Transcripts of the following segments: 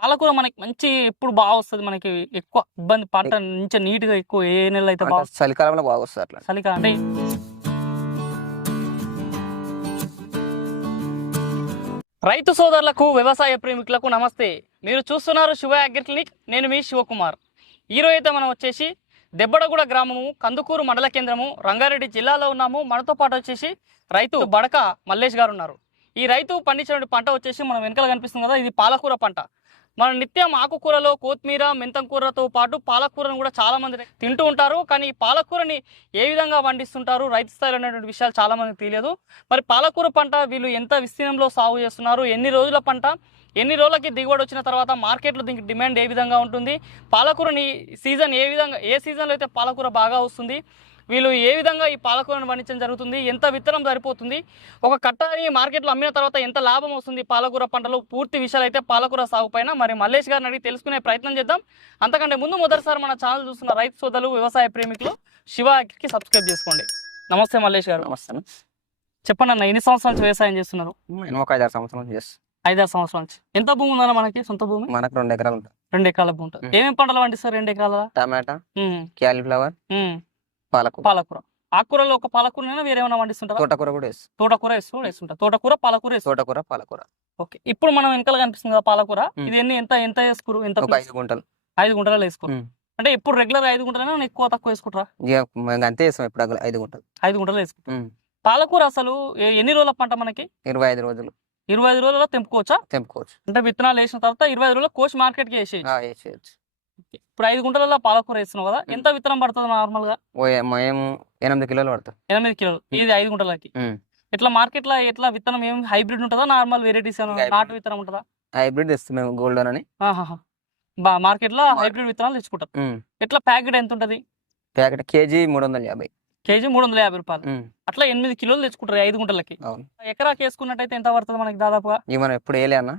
పాలకూర మనకి మంచి ఎప్పుడు బాగా వస్తుంది మనకి ఎక్కువ ఇబ్బంది పంట మంచిగా నీట్గా ఎక్కువ ఏ నెల అయితే బాగా చలికాలంలో బాగా వస్తుంది అట్లా. చలికాలం అంటే రైతు సోదరులకు వ్యవసాయ ప్రేమికులకు నమస్తే. మీరు చూస్తున్నారు శివ అగ్రి క్లినిక్. నేను మీ శివకుమార్. ఈరోజు అయితే మనం వచ్చేసి దెబ్బడగూడ గ్రామము కందుకూరు మండల కేంద్రము రంగారెడ్డి జిల్లాలో ఉన్నాము. మనతో పాటు వచ్చేసి రైతు బడక మల్లేష్ గారు ఉన్నారు. ఈ రైతు పండించిన పంట వచ్చేసి మనం వెనకాల కనిపిస్తుంది కదా ఇది పాలకూర పంట. మన నిత్యం ఆకుకూరలో కొత్తిమీర మెంతం కూరతో పాటు పాలకూరను కూడా చాలామంది తింటూ ఉంటారు. కానీ ఈ పాలకూరని ఏ విధంగా పండిస్తుంటారు రైతు స్థాయిలో అనేటువంటి విషయాలు చాలామందికి తెలియదు. మరి పాలకూర పంట వీళ్ళు ఎంత విస్తీర్ణంలో సాగు చేస్తున్నారు? ఎన్ని రోజుల పంట? ఎన్ని రోజులకి దిగుబడి వచ్చిన తర్వాత మార్కెట్లో దీనికి డిమాండ్ ఏ విధంగా ఉంటుంది? పాలకూరని సీజన్ ఏ విధంగా ఏ సీజన్లో అయితే పాలకూర బాగా వస్తుంది? వీళ్ళు ఏ విధంగా ఈ పాలకూరను పండించడం జరుగుతుంది? ఎంత విత్తనం సరిపోతుంది? ఒక కట్టని మార్కెట్లో అమ్మిన తర్వాత ఎంత లాభం వస్తుంది? పాలకూర పంటలో పూర్తి విషయాలు అయితే పాలకూర సాగు పైన మరి మల్లేష్ గారిని అడిగి తెలుసుకునే ప్రయత్నం చేద్దాం. అంతకంటే ముందు మొదటిసారి మన ఛానల్ చూస్తున్న రైతు సోదరులు వ్యవసాయ ప్రేమికులు శివ అగ్రికి సబ్స్క్రైబ్ చేసుకోండి. నమస్తే మల్లేష్ గారు. నమస్తే. చెప్పండి అన్న ఎన్ని సంవత్సరాల నుంచి వ్యవసాయం చేస్తున్నారు? నేను ఒక ఐదారు సంవత్సరం నుంచి చేస్తాను ఐదారు సంవత్సరాల నుంచి. ఎంత భూమి ఉందన్న మనకి? సొంత భూమి? మనకు రెండు ఎకరాలు ఉంటుంది రెండు ఎకరాల భూమి ఉంటుంది. ఏమేమి పంటలు పండిస్తారు? రెండు ఎకరాల? Tomato cauliflower. పాలకూర. పాలకూర. ఆకుకూరలో ఒక పాలకూర వేరే ఏమైనా పండిస్తుంటారా తోటకూర కూడా వేస్తాం. తోటకూర వేస్తూ వేస్తుంటారు తోటకూర పాలకూర తోటకూర పాలకూర. ఓకే. ఇప్పుడు మనం వెనకాల కనిపిస్తుంది కదా పాలకూర. ఇది ఎన్ని? ఎంత ఎంత వేసుకోరు? ఎంత ఒక? ఐదు గుంటలు. ఐదు గుంటలు వేసుకోరు. అంటే ఇప్పుడు రెగ్యులర్ ఐదు గుంటలైనా ఎక్కువ తక్కువ వేసుకుంటారా? అంతే వేస్తాం ఇప్పుడు ఐదు గుంటలు. ఐదు గుంటలు వేసుకుంటారు ఉమ్. పాలకూర అసలు ఎన్ని రోజుల పంట మనకి? ఇరవై ఐదు రోజులు. ఇరవై ఐదు రోజుల్లో తెంపుకోవచ్చా? తెంపుకోవచ్చు. అంటే విత్తనాలు వేసిన తర్వాత ఇరవై ఐదు రోజుల్లో కోసి మార్కెట్కి వేసేయచ్చు. ఇప్పుడు ఐదు గుంటలలో పాలకూర వేస్తున్నావు కదా ఎంత విత్తనం పడుతుంది నార్మల్గా ఎనిమిది కిలోలు పడతాం ఎనిమిది కిలోలు ఇది ఐదు గుంటలకి. ఇట్లా మార్కెట్లో ఎట్లా విత్తనం ఏం హైబ్రిడ్ ఉంటుందా నార్మల్ వెరైటీస్. నాటు విత్తనం ఉంటుందా? హైబ్రిడ్ తెస్తాం మేము గోల్డెన్ అని. మార్కెట్లో హైబ్రిడ్ విత్తనాలు తెచ్చుకుంటారు ఉమ్. ఎట్లా ప్యాకెట్ ఎంత ఉంటది? ప్యాకెట్ కేజీ మూడు వందల యాభై. కేజీ మూడు వందల యాభై రూపాయలు. అట్లా ఎనిమిది కిలోలు తెచ్చుకుంటారు ఐదు గుంటలకి. ఎకరాకి వేసుకున్నట్టయితే ఎంత పడుతుంది మనకి దాదాపుగా? మనం ఎప్పుడు వేయలే అన్న.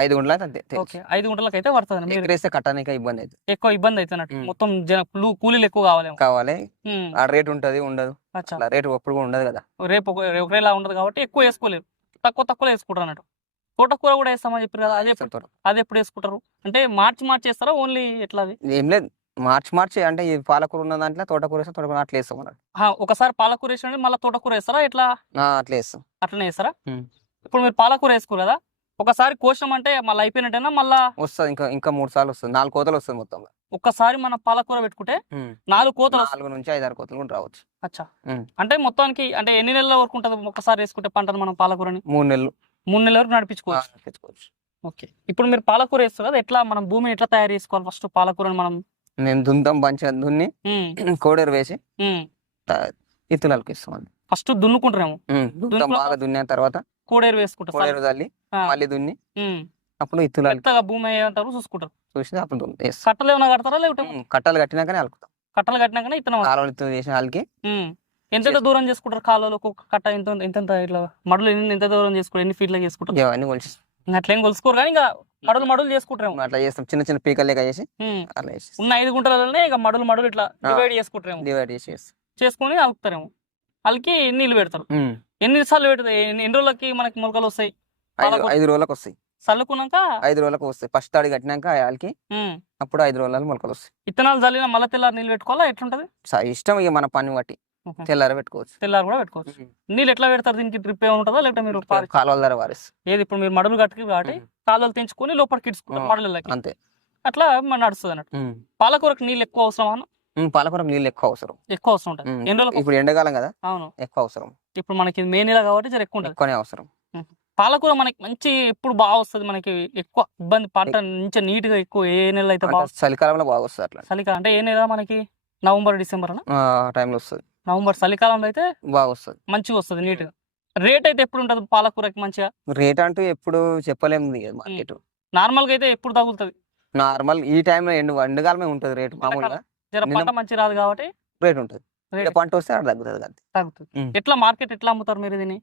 ఐదు గుంటలు అయితే ఐదు గుంటలకి అయితే పడుతుంది ఎకరేస్తే కట్టడానికి ఇబ్బంది అవుతుంది. ఎక్కువ ఇబ్బంది అవుతున్నట్టు ఉమ్. మొత్తం జన కూలీలు ఎక్కువ కావాలి ఉమ్. ఆ రేట్ ఉంటది ఉండదు. రేటు ఎప్పుడు కూడా ఉండదు కదా. రేపు ఒక- ఒకరేలా ఉండదు కాబట్టి ఎక్కువ వేసుకోలేరు. తక్కువ తక్కువ వేసుకుంటారు అన్నట్టు. తోటకూర కూడా వేస్తామని చెప్పారు కదా అదే. అది ఎప్పుడు వేసుకుంటారు? అంటే మార్చి మార్చి వేస్తారా ఓన్లీ ఎట్లా ఏం లేదు. మార్చి మార్చి అంటే ఈ పాలకూర ఉన్న దాంట్లో తోటకూర వేస్తాం తోటకూర అట్లా వేస్తాం అన్నట్టు ఆహా, ఒకసారి పాలకూర వేసిన మళ్ళీ తోటకూర వేస్తారా? ఎట్లా? ఆ, అట్లా వేస్తాం. అట్లనే వేస్తారా. ఇప్పుడు మీరు పాలకూర వేసుకోరు కదా ఒకసారి కోశం అంటే మళ్ళీ అయిపోయినట్టేనా? మళ్ళా వస్తుంది ఇంకా ఇంకా మూడు సార్లు వస్తుంది. నాలుగు కోతలు వస్తుంది మొత్తం. ఒక్కసారి మనం పాలకూర పెట్టుకుంటే నాలుగు కోతలు వస్తాయి. నాలుగు నుంచి ఐదారు కోతలు కూడా రావచ్చు. అచ్చా. అంటే మొత్తానికి అంటే ఎన్ని నెలల వరకు ఉంటుంది? ఒక్కసారి వేసుకుంటే పంటను మనం పాలకూరని? మూడు నెలలు. మూడు నెలల వరకు ఆ, నడిపించుకోవచ్చు. తెచ్చుకోవచ్చు ఓకే. ఇప్పుడు మీరు పాలకూర వేస్తారు కదా ఎట్లా? మనం భూమిని ఎట్లా తయారు చేసుకోవాలి? ఫస్ట్ పాలకూరని మనం మేము దుంతాం మంచిగా దున్ని కోడేరు వేసి ఇత్తులకు ఇస్తాం ఫస్ట్ దున్నుకుంటారేమో? దుంతాం బాగా దున్న తర్వాత కోడేరు వేసుకుంటారు కోడేరు తల్లి. మళ్ళీ దున్ని. అప్పుడు మెత్తగా భూమి అయ్యేంటారు చూసుకుంటారు? చూసి అప్పుడు కట్టలు ఏమైనా కడతారా లేకపోతే కట్టలు కట్టినాకనే అలుకుతాం. కట్టలు కట్టినాకనే ఇత్తనం వస్తుంది. కాలువలు చేసిన వాళ్ళకి. ఎంతెంత దూరం చేసుకుంటారు కాలువలు ఒక్కొక్క కట్ట ఎంత ఎంతెంత ఇట్లా మడులు ఎంత దూరం చేసుకుంటారు? ఎన్ని ఫీట్లకు చేసుకుంటారు? ఇవన్నీ కొలిసి ఇంకా అట్లా ఏం కొలుసుకోరు కానీ ఇంకా మడులు మడులు చేసుకుంటారేమో. అట్లా చేస్తాం. చిన్న చిన్న పీకలు లెక్క చేసి. అట్లా చేసి ఉన్న ఐదు గుంటలలోనే ఇక మడులు మడులు ఇట్లా. డివైడ్ చేసుకుంటారేమో. డివైడ్ చేసి చేసుకుని అలుకుతారేమో. అలికి నీళ్ళు పెడతారు. ఎన్ని సార్లు పెడతారు? ఎన్ని రోజులకి మనకి మొలకలు వస్తాయి? ఐదు రోజులకు వస్తాయి. చల్లుకున్నాక? ఐదు రోజులకు వస్తాయి. ఫస్ట్ తాడి కట్టినాక వాళ్ళకి అప్పుడు ఐదు రోజులు మొలకలు వస్తాయి. ఇత్తనాలు చల్లిన మళ్ళీ తెల్లారి నీళ్ళు పెట్టుకోవాలా? ఎట్లుంటది? ఇష్టం ఇక మన పని బట్టి. తెల్లారి పెట్టుకోవచ్చు. తెల్లారి కూడా పెట్టుకోవచ్చు. నీళ్ళు ఎట్లా పెడతారు? దీనికి డ్రిప్ ఏమైనా ఉంటుందా? లేకపోతే మీరు కాలువల ధర వారిస్ ఏది ఇప్పుడు మీరు మడులు కట్టుకు కాబట్టి కాలువలు తెంచుకొని లోపలికి ఇడ్చుకుంటారు ఆ. మడులకి అంతే. అట్లా మన నడుస్తుంది అన్నట్టు. పాలకూరకు నీళ్ళు ఎక్కువ అవసరం అన్న? పాలకూరకు నీళ్ళు ఎక్కువ అవసరం. ఎక్కువ అవసరం ఉంటుంది. రోజులకు ఇప్పుడు ఎండాకాలం కదా? అవును. ఎక్కువ అవసరం. ఇప్పుడు మనకి మే నెల కాబట్టి జర ఎక్కువ ఉంటుంది. ఎక్కువనే అవసరం. పాలకూర మనకి మంచి ఎప్పుడు బాగా వస్తుంది మనకి ఎక్కువ. ఇబ్బంది పంట మంచిగా నీట్గా ఎక్కువ ఏ నెల అయితే బాగా చలికాలంలో బాగా వస్తుంది అట్లా. చలికాలం అంటే ఏ నెల మనకి? నవంబర్ డిసెంబర్ టైంలో వస్తుంది. నవంబర్ చలికాలంలో అయితే బాగా వస్తుంది. మంచిగా వస్తుంది నీట్. గా రేట్ అయితే ఎప్పుడు ఉంటుంది పాలకూరకి మంచిగా? రేట్ అంటూ ఎప్పుడు చెప్పలేము మార్కెట్ నార్మల్గా అయితే ఎప్పుడు తగులుతుంది? నార్మల్ ఈ టైంలో ఎండు ఎండకాలమే ఉంటుంది రేట్ మామూలుగా. జర పంట మంచి రాదు కాబట్టి రేట్ ఉంటుంది. పంట వస్తే అక్కడ తగ్గుతుంది అంతే. తగ్గుతుంది. ఎట్లా మార్కెట్ ఎట్లా అమ్ముతారు మీరు దీన్ని?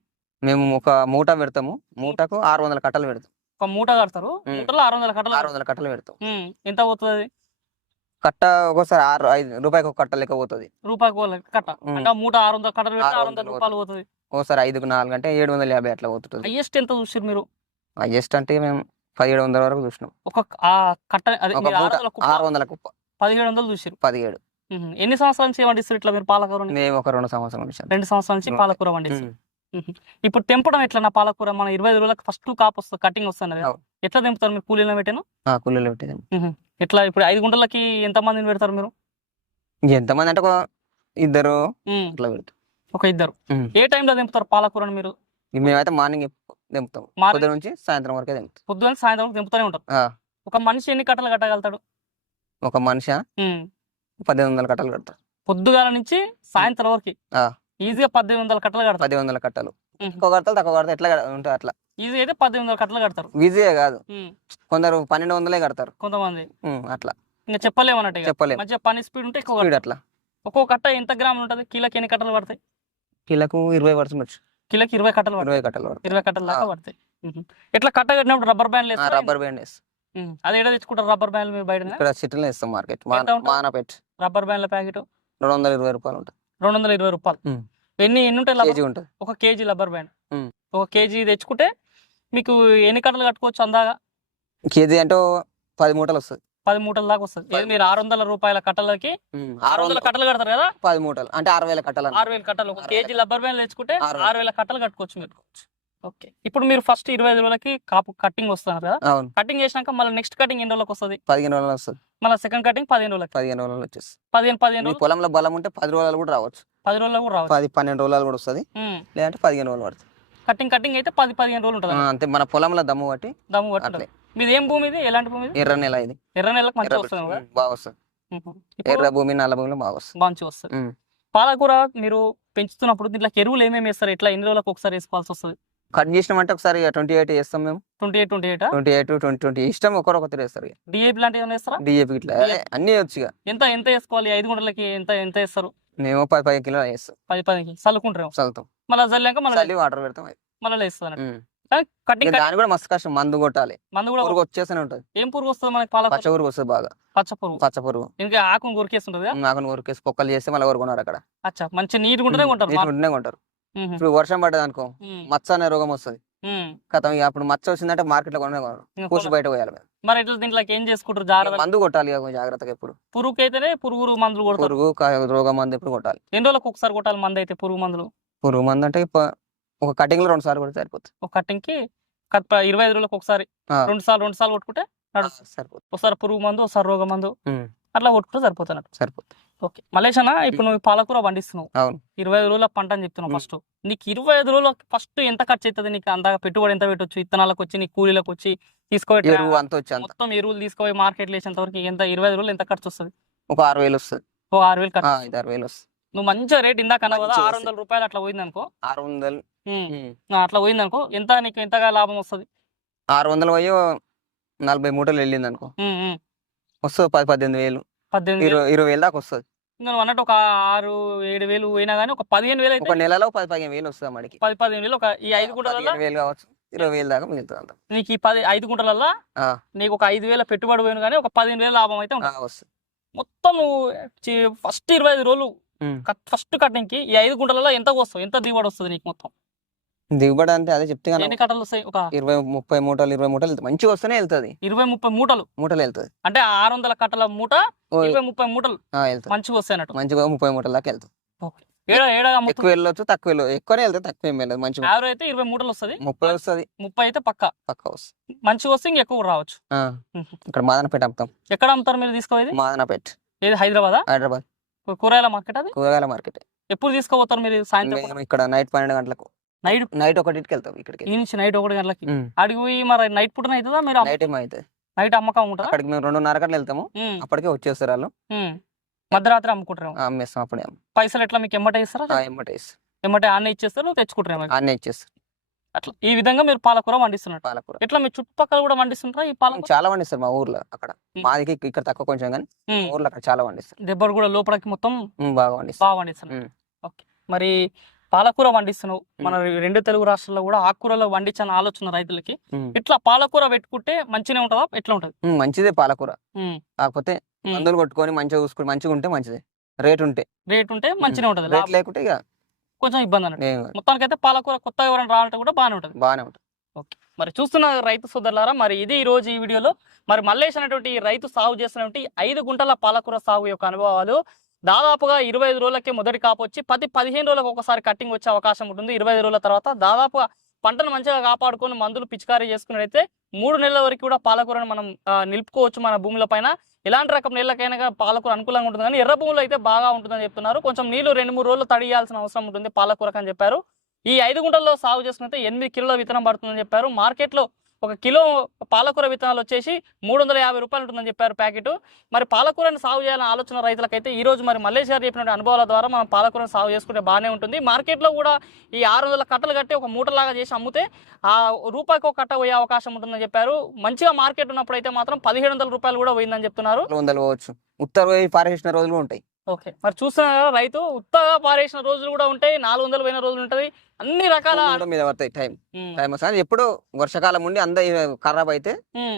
మేము ఒక మూట పెడతాము. మూటకు ఆరు వందల కట్టలు పెడతాం. ఒక మూట కడతారు. మూటలో ఆరు వందల కట్టలు ఆరు వందల కట్టలు పెడతాం. ఎంత పోతుంది కట్ట ఒక్కోసారి ఆరు ఐదు రూపాయికి ఒక కట్ట లెక్క పోతుంది. ఒక కట్ట. అంటే మూట ఆరు వందల ఆరు వందల రూపాయలు పోతుంది. ఒకసారి ఐదుకు నాలుగు అంటే ఏడు వందల యాభై అట్లా పోతుంటుంది. హైయెస్ట్ ఎంత చూసారు మీరు? హైయెస్ట్ అంటే మేము పదిహేడు వందల వరకు చూసినాం. ఒక కట్ట ఆరు వందల కుప్ప? పదిహేడు వందలు చూసారు పదిహేడు. ఎన్ని సంవత్సరాల నుంచి పండిస్తారు ఇట్లా మీరు పాలకూరని మేము ఒక రెండు సంవత్సరాల నుంచి రెండు సంవత్సరాల నుంచి. పాలకూర పండిస్తారు. ఇప్పుడు తెంపడం ఎట్లా నా పాలకూర? మన ఇరవై ఐదు రోజులకు ఫస్ట్ కాపు వస్తుంది కటింగ్ వస్తుంది. ఎట్లా తెంపుతారు మీరు? కూలీలో పెట్టాను? కూలీలు పెట్టేది. ఎట్లా ఇప్పుడు ఐదు గుంటలకి ఎంత మందిని పెడతారు మీరు? ఎంతమంది అంటే ఒక ఇద్దరు పెడతాం ఒక ఇద్దరు. మ్మ్. ఏ టైంలో తెంపుతారు పాలకూరని మీరు? మేమైతే మార్నింగ్ దింపుతాం? పొద్దున నుంచి సాయంత్రం వరకే దింపుతాం పొద్దున్న సాయంత్రం వరకు తెంపుతూనే ఉంటారు. ఆ, ఒక మనిషి ఎన్ని కట్టలు కట్టగలుగుతాడు? ఒక మనిషి. పద్దెనిమిది వందల కట్టలు కడతారు పొద్దుగాల నుంచి సాయంత్రం వరకు. ఆ. ఈజీగా పద్దెనిమిది వందల కట్టలు కడతారు. పది వందల కట్టలు. ఎక్కువ కడతారు తక్కువ కడతారు ఎట్లా కడ- ఉంటుంది అట్లా. ఈజీ అయితే పద్దెనిమిది వందల కట్టలు కడతారు. ఈజీయే కాదు. కొందరు పన్నెండు వందలే కడతారు. కొంతమంది. అట్లా. ఇంకా చెప్పలేమన్నట్టు ఇక. చెప్పలేం. మంచిగా పని స్పీడ్ ఉంటే ఎక్కువ స్పీడ్. అట్లా. ఒక్కో కట్ట ఎంత గ్రాములు ఉంటుంది? కిలోకి ఎన్ని కట్టలు పడతాయి? కిలకు ఇరవై వచ్చు కిలోకి ఇరవై కట్టలు ఇరవై కట్టలు ఇరవై కట్టల దాకా. పడతాయి. ఇట్లా కట్ట కట్టినప్పుడు రబ్బర్ ఆ, వేస్తారా? రబ్బర్ బ్యాండ్ మ్మ్. అది ఏడా తెచ్చుకుంటారు రబ్బర్ బ్యాండ్లు మీరు బయట ఇక్కడ సిటీలో ఇస్తాం మార్కెట్? మానపెట్. రబ్బర్ బ్యాండ్ల ప్యాకెట్? రెండు వందల ఇరవై రూపాయలు ఉంటుంది. రెండు వందల ఇరవై రూపాయలు. ఎన్ని ఎన్ని ఉంటాయి ఒక కేజీ రబ్బర్ బ్యాండ్. ఒక కేజీ తెచ్చుకుంటే మీకు ఎన్ని కట్టలు కట్టుకోవచ్చు అందాగా? కేజీ అంటే పది మూటలు వస్తుంది. పది మూటల దాకా వస్తుంది. మీరు ఆరు వందల రూపాయల కట్టలకి ఆరు వందల కట్టలు కడతారు కదా? పది మూటలు అంటే ఆరు వేల కట్టాలి ఆరు వేల కట్టలు ఒక కేజీ రబ్బర్ బ్యాండ్ తెచ్చుకుంటే ఆరు వేలు. కట్టలు కట్టుకోవచ్చు మీరు. ఓకే. ఇప్పుడు మీరు ఫస్ట్ ఇరవై ఐదు రోజులకి కాపు కటింగ్ వస్తున్నారు కదా? కటింగ్ చేసినాక మళ్ళీ నెక్స్ట్ కటింగ్ ఎన్ని రోజులకు వస్తుంది? పదిహేను రోజులు వస్తుంది. మళ్ళీ సెకండ్ కటింగ్ పదిహేను రోజులకి. పదిహేను రోజులు వచ్చేసి పదిహేను పదిహేను రోజులు పొలంలో బలం ఉంటే పది రోజులు కూడా రావచ్చు. పది రోజుల్లో కూడా రావచ్చు. పది పన్నెండు రోజులు కూడా వస్తుంది. లేదంటే పదిహేను రోజులు పడుతుంది. కటింగ్ కటింగ్ అయితే పది పదిహేను రోజులు ఉంటుంది అంతే మన పొలంలో దమ్ము బట్టి దమ్ము పట్టుంది మీది ఏం భూమి ఇది? ఎలాంటి భూమి ఇది? ఎర్ర నెల ఇది. ఎర్ర నెలకు మంచిగా ఎర్ర వస్తుంది బాగా వస్తుంది. ఎర్ర భూమి నల్ల భూమిలో బాగా వస్తుంది. మంచిగా వస్తుంది. పాలకూర మీరు పెంచుతున్నప్పుడు దీంట్లో ఎరువులు ఏమేమి వేస్తారు? ఎట్లా ఎన్ని రోజులకు ఒకసారి వేసుకోవాల్సి వస్తుంది? కట్ చేసినామంటే ఒకసారి ట్వంటీ ఎయిట్ చేస్తాం మేము. Twenty eight twenty eight? Twenty eight twenty twenty. ఇష్టం ఒకరు ఒకరు వేస్తారు. డిఏపి లాంటివి ఏమైనా వేస్తారా? డిఏపి ఇట్లా. అన్ని వచ్చి. ఎంత ఎంత వేసుకోవాలి? ఐదు గుంటలకి ఎంత ఎంత వేస్తారు? మేము పది పది కిలో వేస్తాం. పది పదికి చల్లుకుంటారేమో. చల్లుతాం. మళ్ళీ చల్లాక మళ్ళీ చల్లి వాటర్ పెడతాం అది. మళ్ళీ అన్నట్టు. ఉమ్. కానీ కటింగ్ దాని కూడా మస్తు కష్టం మందు కొట్టాలి. మందు కూడా పురుగు వచ్చేస్తూనే ఉంటుంది. ఏం పురుగు వస్తుంది మనకి పాలకూర? పచ్చ పురుగు వస్తుంది బాగా. పచ్చ పురుగు. పచ్చ పురుగు. ఇంకా ఆకును కొరికేస్తుంటది కదా? నాకు ఊరికేసి పొక్కలు చేస్తే మళ్ళీ ఊరుకున్నారు అక్కడ. అచ్చా మంచి నీట్ ఉంటేనే కొంటారు నీటి ఉంటేనే కొంటారు. మ్మ్. ఇప్పుడు వర్షం పడ్డది అనుకో మ్మ్. మచ్చ అనే రోగం వస్తుంది. మ్మ్. కథం ఇక అప్పుడు మచ్చ వచ్చిందంటే మార్కెట్లో కొనే కొనరు. ఇంకా పూసి బయట పోయాలి మేము. మరి ఇట్లా దీంట్లోకి ఏం చేసుకుంటారు? జాగ్రత్త మందు కొట్టాలి జాగ్రత్తగా ఎప్పుడు? పురుగు అయితేనే పురుగు మందులు కొడతారు. పురుగు కా- రోగం మందు ఎప్పుడు కొట్టాలి? ఎన్ని రోజులకు ఒకసారి కొట్టాలి మందు అయితే పురుగు మందులు? పురుగు మందు అంటే ఇప్ప- ఒక కటింగ్లో రెండు సార్లు కొడితే సరిపోతుంది. ఒక కట్టింగ్కి కట్ ఇరవై ఐదు రోజులకు ఒకసారి ఆ. రెండు సార్లు రెండు సార్లు కొట్టుకుంటే సరిపోతుంది. ఒకసారి పురుగు మందు ఒకసారి రోగ మందు. ఉమ్. అట్లా కొట్టుకుంటే సరిపోతున్నట్టు సరిపోతుంది. ఓకే. మలేష్ అన్న ఇప్పుడు నువ్వు పాలకూర పండిస్తున్నావు. అవును. ఇరవై ఐదు రోజుల పంట అని చెప్తున్నావు మ్మ్. ఫస్ట్. నీకు ఇరవై ఐదు రోజులు ఫస్ట్ ఎంత ఖర్చు అవుతుంది నీకు అందాక పెట్టుబడి ఎంత పెట్టొచ్చు? ఇత్తనాలకు వచ్చి నీ కూలీలకు వచ్చి ఎరువు అంత వచ్చి మొత్తం ఎరువులు తీసుకుపోయి మార్కెట్ వేసేంత వరకు ఎంత ఇరవై రోజులు ఎంత ఖర్చు వస్తుంది? ఒక ఆరు వేలు వస్తుంది. ఓ ఆరు వేలు ఖర్చు ఐదు ఆరు వేలు వస్తుంది. నువ్వు మంచిగా రేట్ ఇందాక అన్నావు కదా ఆరు వందల రూపాయలు అట్లా పోయింది అనుకో. ఆరు వందలు. అట్లా పోయింది అనుకో ఎంత నీకు ఎంతగా లాభం వస్తుంది? ఆరు వందలు పోయి నలభై మూటలు వెళ్ళింది అనుకో. వస్తుంది పది పద్దెనిమిది వేలు. పద్దెనిమిది. ఇరవై వేలు. దాకా వస్తుంది. ఇంకా అన్నట్టు ఒక ఆరు ఏడు వేలు పోయినా కానీ ఒక పదిహేను వేలు ఒక నెలలో పది పదిహేను వేలు వస్తుంది మడికి పది పదిహేను వేలు ఒక ఈ ఐదు పదిహేను వేలు కావచ్చు. ఇరవై వేలు దాకా మిగులుతుంది అంత నీకు ఈ పది ఐదు గుంటలల్లో నీకు ఒక ఐదు వేల పెట్టుబడి పోయిన కానీ ఒక పదిహేను వేల లాభం అయితే వస్తుంది. మొత్తం నువ్వు ఫస్ట్ ఇరవై ఐదు రోజులు. ఫస్ట్ కటింగ్కి ఈ ఐదు గుంటలలో ఎంత వస్తావు ఎంత దిగుబడి వస్తుంది నీకు మొత్తం? దిగుబడి అంటే అదే చెప్తే ఎన్ని కట్టలు వస్తాయి? ఒక ఇరవై ముప్పై మూటలు ఇరవై మూటలు మంచిగా వస్తేనే వెళ్తుంది. ఇరవై ముప్పై మూటలు. మూటలు వెళ్తుంది. అంటే ఆరు వందల కట్టల మూట ఇరవై ముప్పై మూటలు మంచిగా వస్తాయి అన్నట్టు. మంచిగా ముప్పై మూటల దాకా వెళ్తుంది. ఎక్కువ వెళ్ళొచ్చు తక్కువ వెళ్ళదు ఎక్కువనే వెళ్తుంది తక్కువ ఏం వెళ్ళదు మంచిగా యావరేజ్ అయితే ఇరవై మూటలు వస్తుంది. ముప్పై వస్తుంది. ముప్పై అయితే పక్క. పక్క వస్తుంది. మంచిగా వస్తే ఇంక ఎక్కువ రావచ్చు. ఇక్కడ మాదనపేట అమ్ముతాం. ఎక్కడ అమ్ముతారు మీరు తీసుకోవేది మాదనపేట. ఏది హైదరాబాదా? హైదరాబాద్. కూరగాయల మార్కెట్ అది? కూరగాయల మార్కెట్. ఎప్పుడు తీసుకోపోతారు మీరు సాయంత్రం? ఇక్కడ నైట్ పన్నెండు గంటలకు. నైట్? నైట్ ఒకటికి వెళ్తాం ఇక్కడికి. ఈ నుంచి నైట్ ఒకటి గంటలకి. అడిగి పోయి మరి నైట్ పూటన అవుతుందా మీరు నైట్ ఏమో అవుతుంది. నైట్ అమ్మకం ఉంటుందా? అక్కడికి మేము రెండున్నర గంటలు వెళ్తాము. అప్పటికే వచ్చేస్తారు వాళ్ళు. మధ్యరాత్రి అమ్ముకుంటారేమో. ఆ, అమ్మేస్తాం అప్పుడే. పైసలు ఎట్లా మీకు ఎమ్మటే ఇస్తారా? ఎమ్మటే ఇస్తాం. ఎమ్మటే ఆన్న ఇచ్చేస్తారు నువ్వు తెచ్చుకుంటారేమో అన్నీ ఇచ్చేస్తాం అట్లా ఈ విధంగా మీరు పాలకూర వండిస్తున్నట్టు పాలకూర. ఎట్లా మీ చుట్టుపక్కల కూడా వండిస్తుంటారా ఈ పాలకూర? చాలా పండిస్తారు మా ఊర్లో అక్కడ. మాదికి ఇక్కడ తక్కువ కొంచెం కానీ. ఊర్లో అక్కడ చాలా పండిస్తారు దెబ్బలు కూడా లోపలికి మొత్తం బాగా పండిస్తారు బాగా వండిస్తున్నారు. ఉమ్. ఓకే. మరి పాలకూర వండిస్తున్నావు. మన రెండు తెలుగు రాష్ట్రాల్లో కూడా ఆకుకూరలో వండించాలని ఆలోచన రైతులకి. ఇట్లా పాలకూర పెట్టుకుంటే మంచిగా ఉంటుందా? ఎట్లా ఉంటుంది? మంచిదే పాలకూర. కాకపోతే. మందులు కొట్టుకొని మంచిగా చూసుకొని మంచిగా ఉంటే మంచిదే. రేట్ ఉంటే. రేట్ ఉంటే మంచిగా ఉంటుంది రేట్ లేకుంటే ఇక కొంచెం ఇబ్బంది అన్నట్టు. మొత్తానికి అయితే పాలకూర కొత్తగా ఎవరైనా రావాలంటే కూడా బాగానే ఉంటుంది. బాగానే ఉంటుంది. మరి చూస్తున్న రైతు సోదరులారా మరి ఇది ఈ రోజు ఈ వీడియోలో మరి మల్లేష్ అనేటువంటి రైతు సాగు చేస్తున్నటువంటి ఐదు గుంటల పాలకూర సాగు యొక్క అనుభవాలు. దాదాపుగా ఇరవై ఐదు రోజులకే మొదటి కాపు వచ్చి పది పదిహేను రోజులకు ఒకసారి కట్టింగ్ వచ్చే అవకాశం ఉంటుంది. ఇరవై ఐదు రోజుల తర్వాత దాదాపుగా పంటను మంచిగా కాపాడుకొని మందులు పిచికారీ చేసుకున్నట్టయితే మూడు నెలల వరకు కూడా పాలకూరను మనం నిలుపుకోవచ్చు మన భూముల పైన. ఎలాంటి రకం నీళ్ళకైనా పాలకూర అనుకూలంగా ఉంటుంది కానీ ఎర్ర భూములు అయితే బాగా ఉంటుందని చెప్తున్నారు. కొంచెం నీళ్ళు రెండు మూడు రోజులు తడియాల్సిన అవసరం ఉంటుంది పాలకూరకు అని చెప్పారు. ఈ ఐదు గుంటల్లో సాగు చేసుకుంటే ఎనిమిది కిలోల విత్తనం పడుతుందని చెప్పారు. మార్కెట్లో ఒక కిలో పాలకూర విత్తనాలు వచ్చేసి మూడు వందల యాభై రూపాయలు ఉంటుందని చెప్పారు ప్యాకెట్. మరి పాలకూరని సాగు చేయాలని ఆలోచన రైతులకైతే ఈ రోజు మరి మల్లేష్ గారు అనుభవాల ద్వారా మనం పాలకూరను సాగు చేసుకుంటే బాగానే ఉంటుంది. మార్కెట్లో కూడా ఈ ఆరు వందల కట్టలు కట్టి ఒక మూటలాగా చేసి అమ్మితే ఆ రూపాయికి ఒక కట్ట పోయే అవకాశం ఉంటుందని చెప్పారు. మంచిగా మార్కెట్ ఉన్నప్పుడు అయితే మాత్రం పదిహేడు వందల రూపాయలు కూడా పోయిందని చెప్తున్నారు. వందలు పోవచ్చు. ఉత్తర పారేసిన రోజులు ఉంటాయి. ఓకే. మరి చూస్తున్నారు కదా రైతు? ఉత్తగా పారేసిన రోజులు కూడా ఉంటాయి. నాలుగు వందలు పోయిన రోజులు ఉంటుంది. అన్ని రకాల మీద పడతాయి టైం. టైం వస్తుంది. ఎప్పుడు వర్షాకాలం ఉండి అంద ఖరాబ్ అయితే.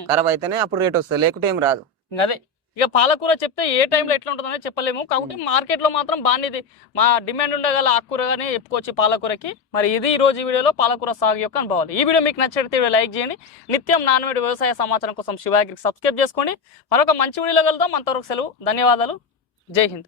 ఖరాబ్ అయితేనే అప్పుడు రేట్ వస్తుంది. లేకుంటే ఏం రాదు. అదే. ఇక పాలకూర చెప్తే ఏ టైంలో ఎట్లా ఉంటుందో చెప్పలేము. కాబట్టి మార్కెట్లో మాత్రం బాగానే ఇది మా డిమాండ్ ఉండగల ఆకుకూరగానే చెప్పుకోవచ్చు పాలకూరకి. మరి ఇది ఈ రోజు ఈ వీడియోలో పాలకూర సాగు యొక్క అనుభవాలు. ఈ వీడియో మీకు నచ్చితే లైక్ చేయండి. నిత్యం నాన్నవేడి వ్యవసాయ సమాచారం కోసం శివాగిరికి సబ్స్క్రైబ్ చేసుకోండి. మరొక మంచి వీడియోలో కలుద్దాం. అంతవరకు సెలవు. ధన్యవాదాలు. जय हिंद।